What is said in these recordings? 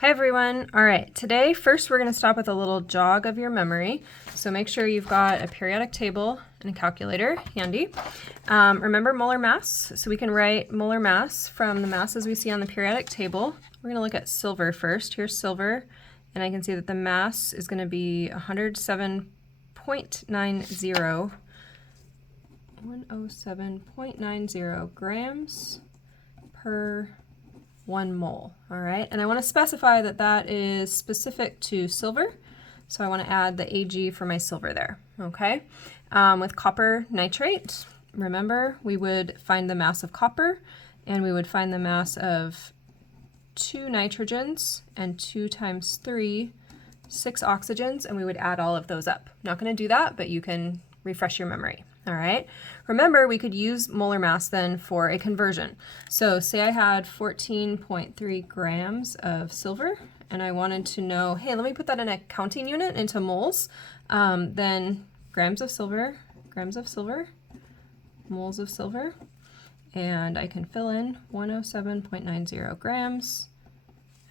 Hi everyone. All right, today first we're going to stop with a little jog of your memory. So make sure you've got a periodic table and a calculator handy. Remember molar mass? So we can write molar mass from the masses we see on the periodic table. We're going to look at silver first. Here's silver, and I can see that the mass is going to be 107.90 107.90 grams per 1 mole. All right, and I want to specify that that is specific to silver, so I want to add the Ag for my silver there. Okay, with copper nitrate, remember we would find the mass of copper, and we would find the mass of 2 nitrogens and 2 times 3, 6 oxygens, and we would add all of those up. Not going to do that, but you can refresh your memory. All right, remember we could use molar mass then for a conversion. So say I had 14.3 grams of silver and I wanted to know, hey, let me put that in a counting unit into moles. Then grams of silver, moles of silver, and I can fill in 107.90 grams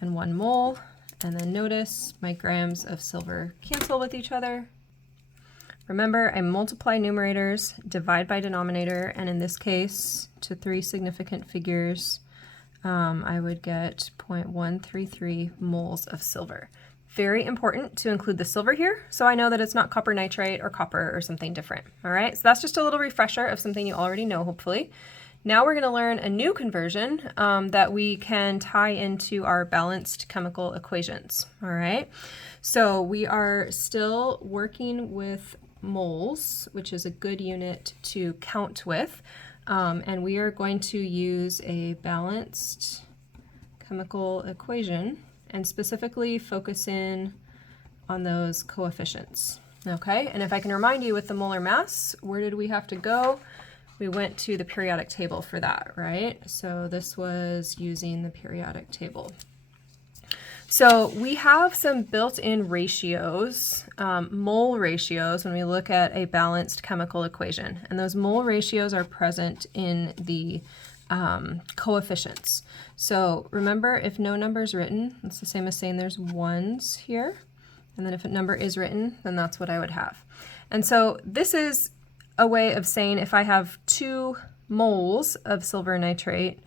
and 1 mole, and then notice my grams of silver cancel with each other. Remember, I multiply numerators, divide by denominator, and in this case, to 3 significant figures, I would get 0.133 moles of silver. Very important to include the silver here, so I know that it's not copper nitrate or copper or something different. All right, so that's just a little refresher of something you already know, hopefully. Now we're going to learn a new conversion that we can tie into our balanced chemical equations. All right, so we are still working with moles, which is a good unit to count with, and we are going to use a balanced chemical equation and specifically focus in on those coefficients. Okay, and if I can remind you with the molar mass, where did we have to go? We went to the periodic table for that, right? So this was using the periodic table. So we have some built-in ratios, mole ratios, when we look at a balanced chemical equation. And those mole ratios are present in the coefficients. So remember, if no number is written, it's the same as saying there's ones here. And then if a number is written, then that's what I would have. And so this is a way of saying if I have 2 moles of silver nitrate,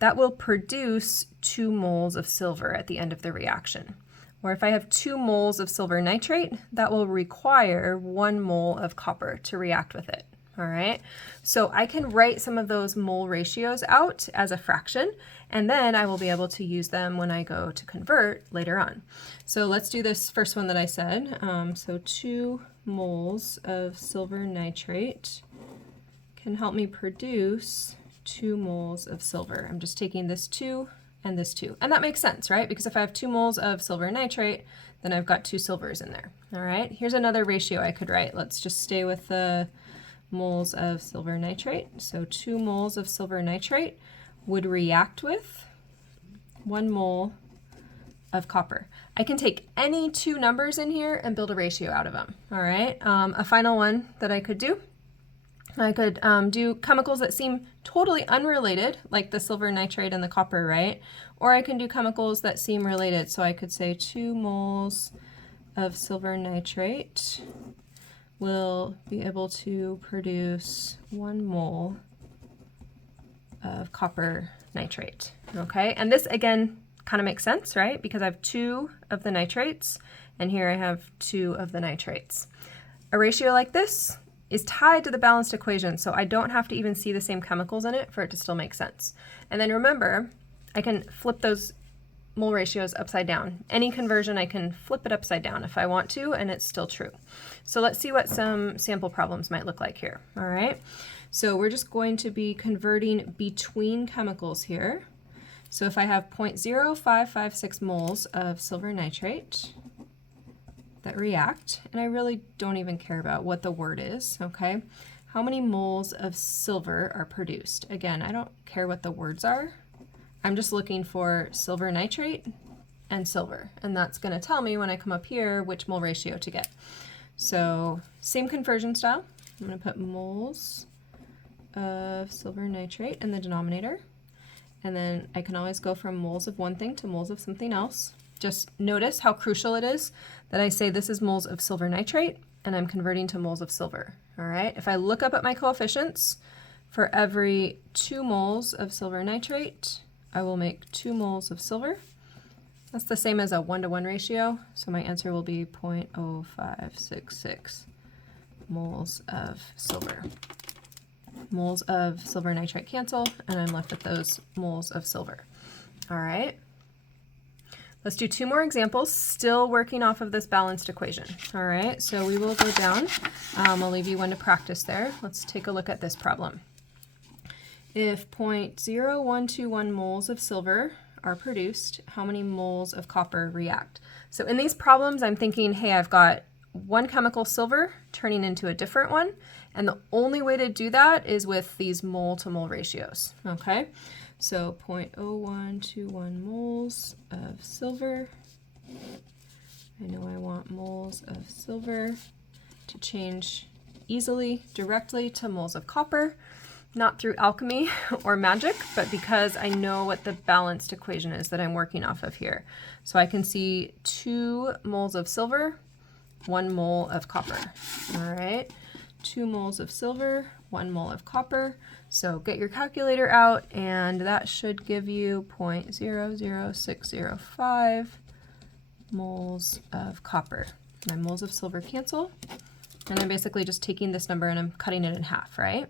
that will produce 2 moles of silver at the end of the reaction. Or if I have 2 moles of silver nitrate, that will require 1 mole of copper to react with it. All right, so I can write some of those mole ratios out as a fraction, and then I will be able to use them when I go to convert later on. So let's do this first one that I said. So 2 moles of silver nitrate can help me produce 2 moles of silver. I'm just taking this 2 and this 2. And that makes sense, right? Because if I have 2 moles of silver nitrate, then I've got 2 silvers in there. All right, here's another ratio I could write. Let's just stay with the moles of silver nitrate. So 2 moles of silver nitrate would react with 1 mole of copper. I can take any 2 numbers in here and build a ratio out of them. All right, a final one that I could do. I could do chemicals that seem totally unrelated, like the silver nitrate and the copper, right? Or I can do chemicals that seem related. So I could say 2 moles of silver nitrate will be able to produce 1 mole of copper nitrate. Okay, and this again kind of makes sense, right? Because I have 2 of the nitrates, and here I have 2 of the nitrates. A ratio like this is tied to the balanced equation, so I don't have to even see the same chemicals in it for it to still make sense. And then remember, I can flip those mole ratios upside down. Any conversion, I can flip it upside down if I want to, and it's still true. So let's see what some sample problems might look like here. All right, so we're just going to be converting between chemicals here. So if I have 0.0556 moles of silver nitrate that react, and I really don't even care about what the word is, okay? How many moles of silver are produced? Again, I don't care what the words are. I'm just looking for silver nitrate and silver, and that's going to tell me when I come up here which mole ratio to get. So same conversion style. I'm going to put moles of silver nitrate in the denominator, and then I can always go from moles of one thing to moles of something else. just notice how crucial it is that I say this is moles of silver nitrate and I'm converting to moles of silver. All right, if I look up at my coefficients, for every 2 moles of silver nitrate, I will make 2 moles of silver. That's the same as a 1-to-1 ratio, so my answer will be 0.0566 moles of silver. Moles of silver nitrate cancel, and I'm left with those moles of silver. All right. Let's do 2 more examples, still working off of this balanced equation. All right, so we will go down. I'll leave you one to practice there. Let's take a look at this problem. If 0.0121 moles of silver are produced, how many moles of copper react? So in these problems, I'm thinking, hey, I've got one chemical silver turning into a different one, and the only way to do that is with these mole-to-mole ratios, okay? So 0.0121 moles of silver. I know I want moles of silver to change easily, directly to moles of copper, not through alchemy or magic, but because I know what the balanced equation is that I'm working off of here. So I can see 2 moles of silver, 1 mole of copper. All right, 2 moles of silver, 1 mole of copper. So get your calculator out, and that should give you 0.00605 moles of copper. My moles of silver cancel, and I'm basically just taking this number and I'm cutting it in half, right?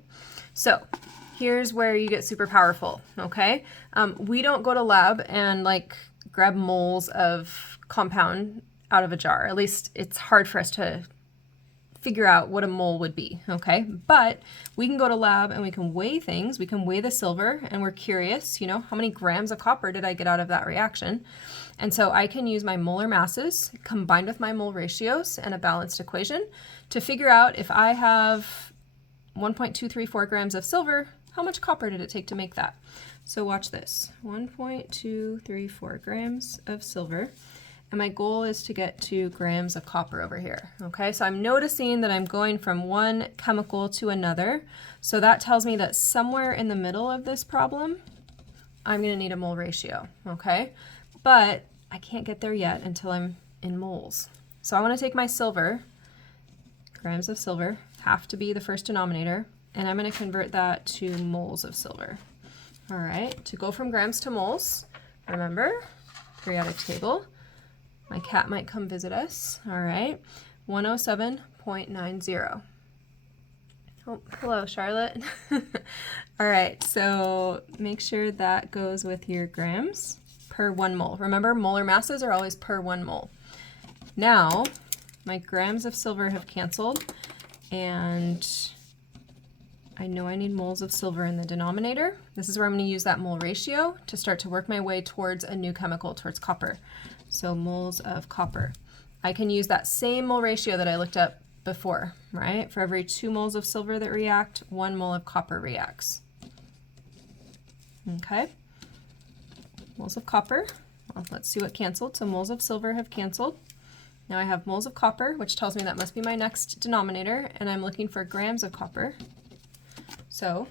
So here's where you get super powerful, okay? We don't go to lab and like grab moles of compound out of a jar. At least it's hard for us to figure out what a mole would be, okay? But we can go to lab and we can weigh things. We can weigh the silver, and we're curious, you know, how many grams of copper did I get out of that reaction? And so I can use my molar masses combined with my mole ratios and a balanced equation to figure out if I have 1.234 grams of silver, how much copper did it take to make that? So watch this, 1.234 grams of silver. And my goal is to get 2 grams of copper over here, okay? So I'm noticing that I'm going from one chemical to another. So that tells me that somewhere in the middle of this problem, I'm gonna need a mole ratio, okay? But I can't get there yet until I'm in moles. So I wanna take my silver, grams of silver, have to be the first denominator, and I'm gonna convert that to moles of silver. All right, to go from grams to moles, remember, periodic table. My cat might come visit us. All right, 107.90. Oh, hello, Charlotte. All right, so make sure that goes with your grams per 1 mole. Remember, molar masses are always per 1 mole. Now, my grams of silver have canceled, and I know I need moles of silver in the denominator. This is where I'm going to use that mole ratio to start to work my way towards a new chemical, towards copper. So moles of copper. I can use that same mole ratio that I looked up before, right? For every 2 moles of silver that react, 1 mole of copper reacts. Okay. Moles of copper. Well, let's see what canceled. So moles of silver have canceled. Now I have moles of copper, which tells me that must be my next denominator, and I'm looking for grams of copper. So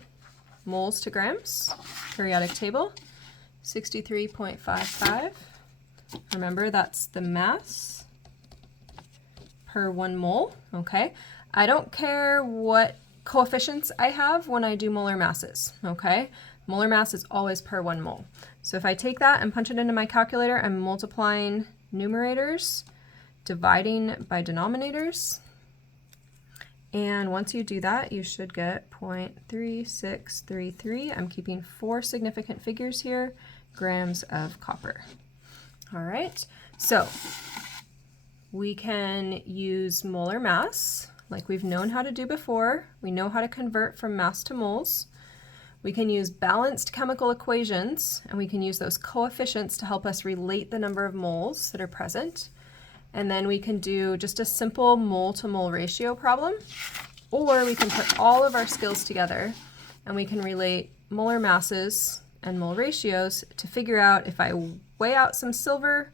moles to grams, periodic table, 63.55. Remember, that's the mass per 1 mole, okay? I don't care what coefficients I have when I do molar masses, okay? Molar mass is always per 1 mole. So if I take that and punch it into my calculator, I'm multiplying numerators, dividing by denominators, and once you do that, you should get 0.3633. I'm keeping 4 significant figures here, grams of copper. All right, so we can use molar mass like we've known how to do before. We know how to convert from mass to moles. We can use balanced chemical equations, and we can use those coefficients to help us relate the number of moles that are present. And then we can do just a simple mole-to-mole ratio problem, or we can put all of our skills together and we can relate molar masses and mole ratios to figure out if I weigh out some silver,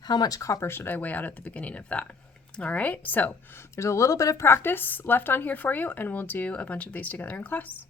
how much copper should I weigh out at the beginning of that? All right, so there's a little bit of practice left on here for you, and we'll do a bunch of these together in class.